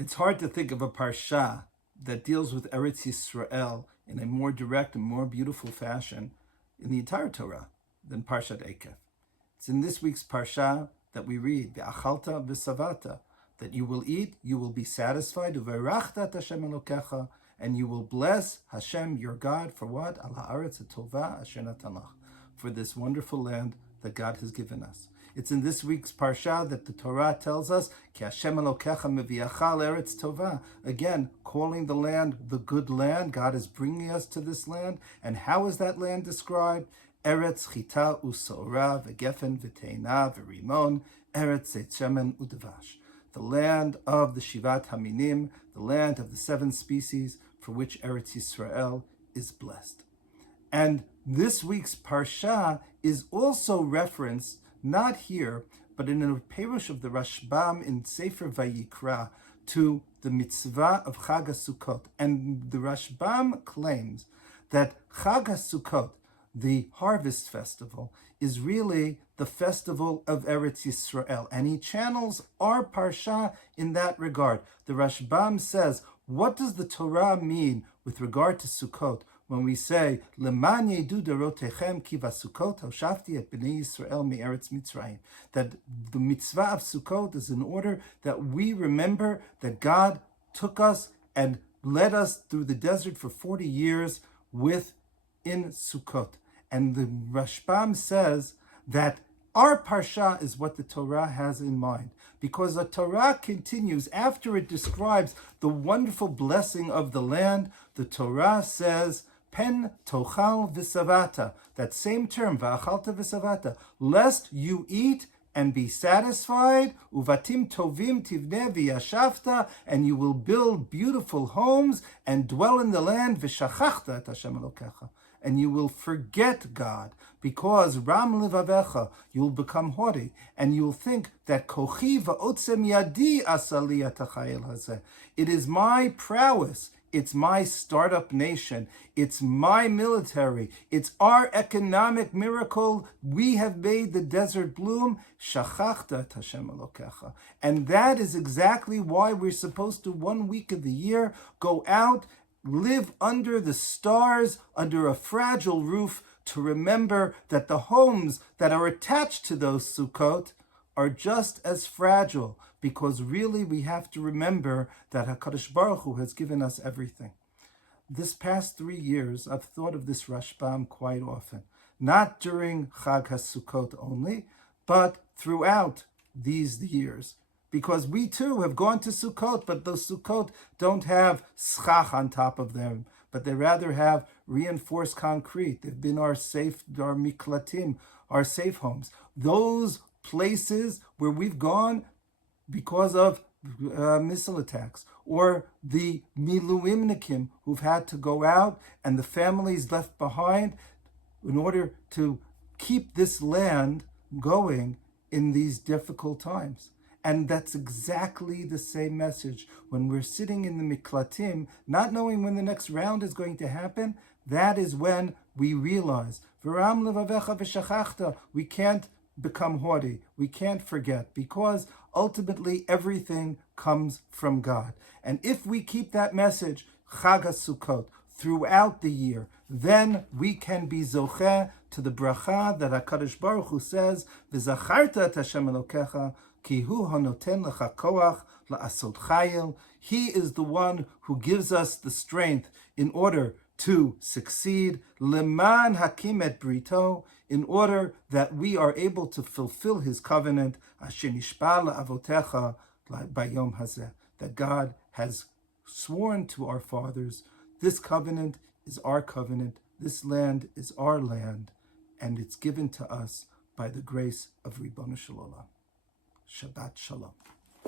It's hard to think of a parsha that deals with Eretz Yisrael in a more direct and more beautiful fashion in the entire Torah than Parashat Eikev. It's in this week's parsha that we read, V'achalta v'savata, that you will eat, you will be satisfied, U'verachta Hashem Elokecha, and you will bless Hashem, your God, for what? Al ha'aretz tova asher natan lach, for this wonderful land that God has given us. It's in this week's parsha that the Torah tells us, Ki Hashem Elokecha meviacha l'eretz tova, again, calling the land the good land. God is bringing us to this land. And how is that land described? Eretz chita u'sorah v'gefen v'teina v'rimon, Eretz zeit shemen u'dvash. The land of the Yeshivat haminim, the land of the 7 species for which Eretz Yisrael is blessed. And this week's parsha is also referenced, not here, but in a perush of the Rashbam in Sefer Vayikra, to the mitzvah of Chag HaSukkot. And the Rashbam claims that Chag HaSukkot, the harvest festival, is really the festival of Eretz Yisrael. And he channels our parsha in that regard. The Rashbam says, what does the Torah mean with regard to Sukkot when we say, Leman yedu darotechem ki v'Sukkot hoshafti et bnei Yisrael me'eretz Mitzrayim? That the mitzvah of Sukkot is in order that we remember that God took us and led us through the desert for 40 years in Sukkot. And the Rashbam says that our parsha is what the Torah has in mind, because the Torah continues, after it describes the wonderful blessing of the land, the Torah says, Pen tochal v'savata, that same term, v'achalta v'savata, lest you eat and be satisfied, uvatim tovim tivne v'yashavta, and you will build beautiful homes and dwell in the land, v'shachachta et Hashem Elokecha, and you will forget God, because Ram Levavecha, you'll become haughty, and you'll think that Kochi va'otzem yadi asali atachayel hazeh. It is my prowess, it's my startup nation, it's my military, it's our economic miracle. We have made the desert bloom. Shachachta et Hashem Elokecha. And that is exactly why we're supposed to, 1 week of the year, go out, live under the stars, under a fragile roof, to remember that the homes that are attached to those Sukkot are just as fragile, because really we have to remember that HaKadosh Baruch Hu has given us everything. This past 3 years, I've thought of this Rashbam quite often, not during Chag HaSukkot only, but throughout these years. Because we too have gone to Sukkot, but those Sukkot don't have schach on top of them, but they rather have reinforced concrete. They've been our miklatim, our safe homes. Those places where we've gone because of missile attacks, or the miluimnikim who've had to go out and the families left behind in order to keep this land going in these difficult times. And that's exactly the same message. When we're sitting in the miklatim, not knowing when the next round is going to happen, that is when we realize, V'ram levavecha v'shachachta, we can't become haughty, we can't forget, because ultimately everything comes from God. And if we keep that message, Chag HaSukkot, throughout the year, then we can be zocheh to the bracha that HaKadosh Baruch Hu says, V'zacharta et Hashem Elokecha, Ki hu hanoten lecha koach la'asot chayil. He is the one who gives us the strength in order to succeed. Leman hakim et brito, in order that we are able to fulfill His covenant. Asher nishba la'avotecha bayom hazeh, that God has sworn to our fathers. This covenant is our covenant. This land is our land, and it's given to us by the grace of Ribono Shel Olam. Shabbat Shalom.